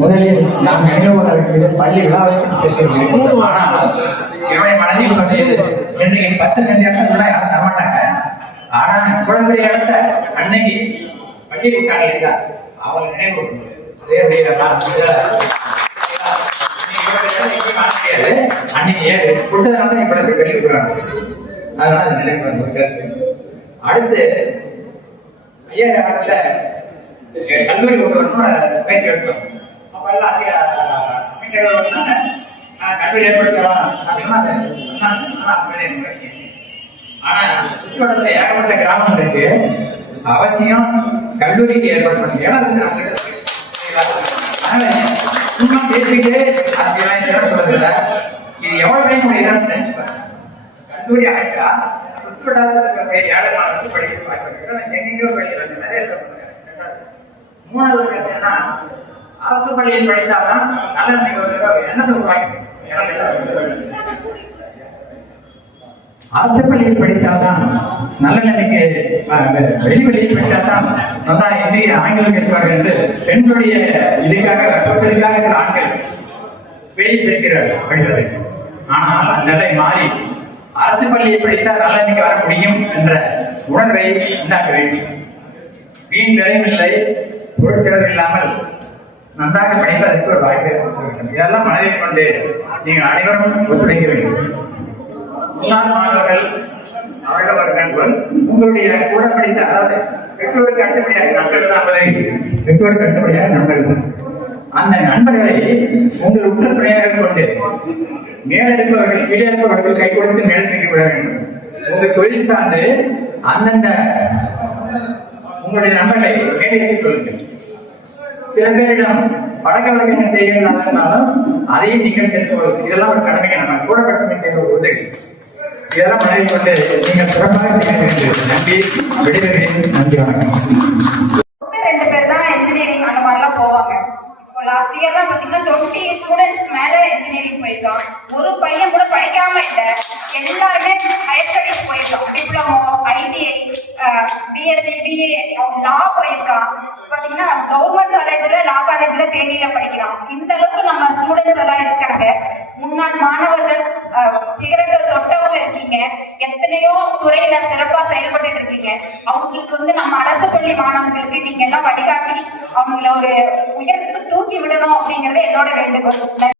முதலில் நாம் நினைவு பள்ளி விழாவையும் ஆனால் இவனை மனதில் பதியது இன்றைக்கு 10 சென்டிமீட்டர் யாரும் தரமாட்டாங்க. ஆனா குழந்தை இடத்த அன்னைக்கு பள்ளி விட்டாங்க இல்லையா, அவங்க நினைவு அன்னைக்கு ஏழு கொடுத்ததுனால இப்படி வெளியே விடுறாங்க. அதனால அது நினைவு வந்து அடுத்து ஐயா காலத்துல கல்லூரி கொண்டு வரணும் பேச்சு எடுத்தோம். அப்ப எல்லாம் அமைச்சர்கள் வந்தாங்க, கல்லூரி ஏற்படுத்தலாம் ஆனா சுற்றுவட்டத்துல ஏகப்பட்ட கிராமம் இருக்கு, அவசியம் கல்லூரிக்கு ஏற்பாடு பண்ணுங்க. அதனால சும்மா பேசிட்டு ஆசிரியர் சொல்றதில்ல, இது எவ்வளவு பேர் முடியுதான்னு நினைச்சுப்பாங்க. கல்லூரி அமைச்சா சுற்றுவட்டத்துல ஏழை மாணவர்கள் படிக்க வாய்ப்பு எங்கெங்கயோ படிக்கிறாங்க, நிறைய சொல்றாங்க. மூணாவது என்னன்னா அரசு பள்ளியில் படித்தால்தான் நல்ல எண்ணத்தை உருவாக்கி அரசு பள்ளியில் படித்தால்தான் நல்ல நிலைக்கு வெளிவெளியில் படித்தால்தான் நல்லா எப்படி ஆங்கிலம் பேசுவார்கள் என்று பெண்களுடைய இதுக்காக சில ஆண்கள் வெளியே சேர்க்கிறார்கள் படிப்பதை. ஆனால் அந்த நிலை மாறி அரசு பள்ளியை படித்தால் நல்ல நிலைக்கு வர முடியும் என்ற உணர்வை உண்டாக்க வேண்டும். வீண் விரைவில்லை, பொருட்செலவு இல்லாமல் நன்றாக படிப்பதற்கு ஒரு வாய்ப்பை கொடுக்க வேண்டும். இதெல்லாம் மனதில் கொண்டு நீங்கள் அனைவரும் ஒத்துழைக்க வேண்டும். முன்னாள் மாணவர்கள் அவர்கள் உங்களுடைய கூட படித்த, அதாவது பெற்றோருக்கு அடுத்தபடியாக நண்பர்கள் தான், பெற்றோருக்கு அடுத்தபடியாக நண்பர்கள். அந்த நண்பர்களை உங்கள் உற்ற துணையாக கொண்டு மேல இருப்பவர்கள் கீழே இருப்பவர்கள் கை கொடுத்து மேலே தூக்கிவிட வேண்டும். உங்கள் தொழில் சார்ந்து அந்தந்த உங்களுடைய நண்பர்களை மேலே ஏற்றிக் கொள்ளுங்கள். சில பேரிடம் பழக்க வழக்கங்கள் செய்யறதாலும் அதையும் நீங்கள் தெரிந்து கொள்ளுங்கள். இதெல்லாம் ஒரு கடமையை நம்ம கூட பிரச்சனை செய்த ஒரு உதவி. இதெல்லாம் மனதில் கொண்டு நீங்கள் சிறப்பாக செய்ய வேண்டும். நன்றி, விடைபெறுகிறேன். நன்றி, வணக்கம். 2 பேர் தான் இன்ஜினியரிங் அந்த மாதிரிலாம் போவாங்க. லாஸ்ட் இயர்லாம் பாத்தீங்கன்னா 20 ஸ்டூடெண்ட்ஸ் மேல இன்ஜினியரிங் போயிருக்கான். ஒரு பையன் கூட படிக்காம இல்ல, எல்லாருமே ஹையர் ஸ்டடிஸ் போயிருக்கான். டிப்ளமோ, ஐடிஐ, பிஎஸ்சி, பிஏ, லா போயிருக்கான். பாத்தீங்கன்னா கவர்மெண்ட் காலேஜ்ல, லா காலேஜ்ல தேனியில படிக்கிறான். இந்த அளவுக்கு நம்ம ஸ்டூடெண்ட்ஸ் எல்லாம் இருக்காங்க. முன்னாள் மாணவர்கள் சிகரங்கள் தொட்டவங்க இருக்கீங்க, எத்தனையோ துறையில சிறப்பா செயல்பட்டு இருக்கீங்க. அவங்களுக்கு நம்ம அரசு பள்ளி மாணவர்களுக்கு நீங்க எல்லாம் வழிகாட்டி அவங்கள ஒரு உயரத்துக்கு தூக்கி விடணும் அப்படிங்கறது என்னோட வேண்டுகோள்.